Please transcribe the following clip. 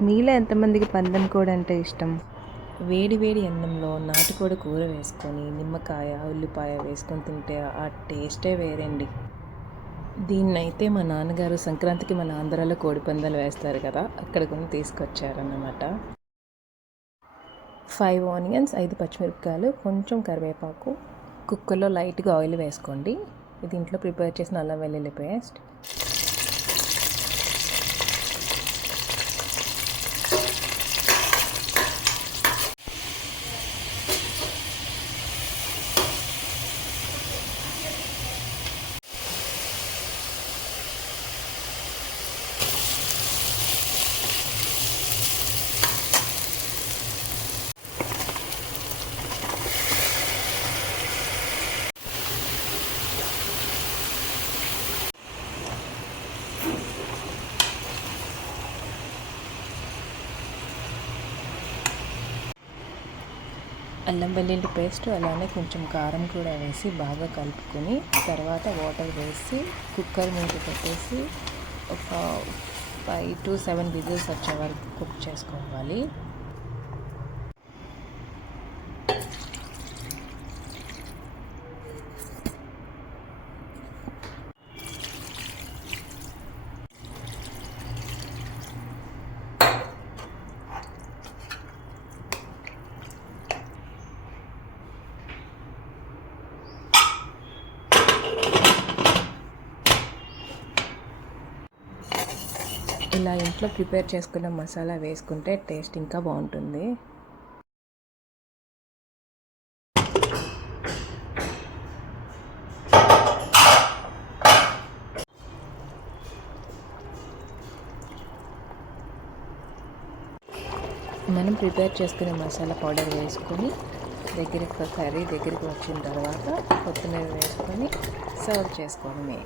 మీలో ఎంతమందికి పందెం కోడి అంటే ఇష్టం? వేడి వేడి అన్నంలో నాటుకోడి కూర వేసుకొని నిమ్మకాయ ఉల్లిపాయ వేసుకొని తింటే ఆ టేస్టే వేరండి. దీన్నైతే మా నాన్నగారు సంక్రాంతికి మన ఆంధ్రాలో కోడి పందాలు వేస్తారు కదా, అక్కడ కొని తీసుకొచ్చారన్నమాట. 5 ఆనియన్స్, 5 పచ్చిమిరపకాయలు, కొంచెం కరివేపాకు, కుక్కర్లో లైట్గా ఆయిల్ వేసుకోండి. ఇది ఇంట్లో ప్రిపేర్ చేసిన అల్లం వెల్లుల్లి పేస్ట్, అల్లం వెల్లుల్లి పేస్ట్, అలానే కొంచెం కారం కూడా వేసి బాగా కలుపుకొని తర్వాత వాటర్ వేసి కుక్కర్ మూత పెట్టేసి ఒక 5 to 7 విజిల్స్ వచ్చే వరకు కుక్ చేసుకోవాలి. ఇలా ఇంట్లో ప్రిపేర్ చేసుకున్న మసాలా వేసుకుంటే టేస్ట్ ఇంకా బాగుంటుంది. మనం ప్రిపేర్ చేసుకునే మసాలా పౌడర్ వేసుకొని కర్రీ దగ్గరికి వచ్చిన తర్వాత కొత్తిమీర వేసుకొని సర్వ్ చేసుకోవడమే.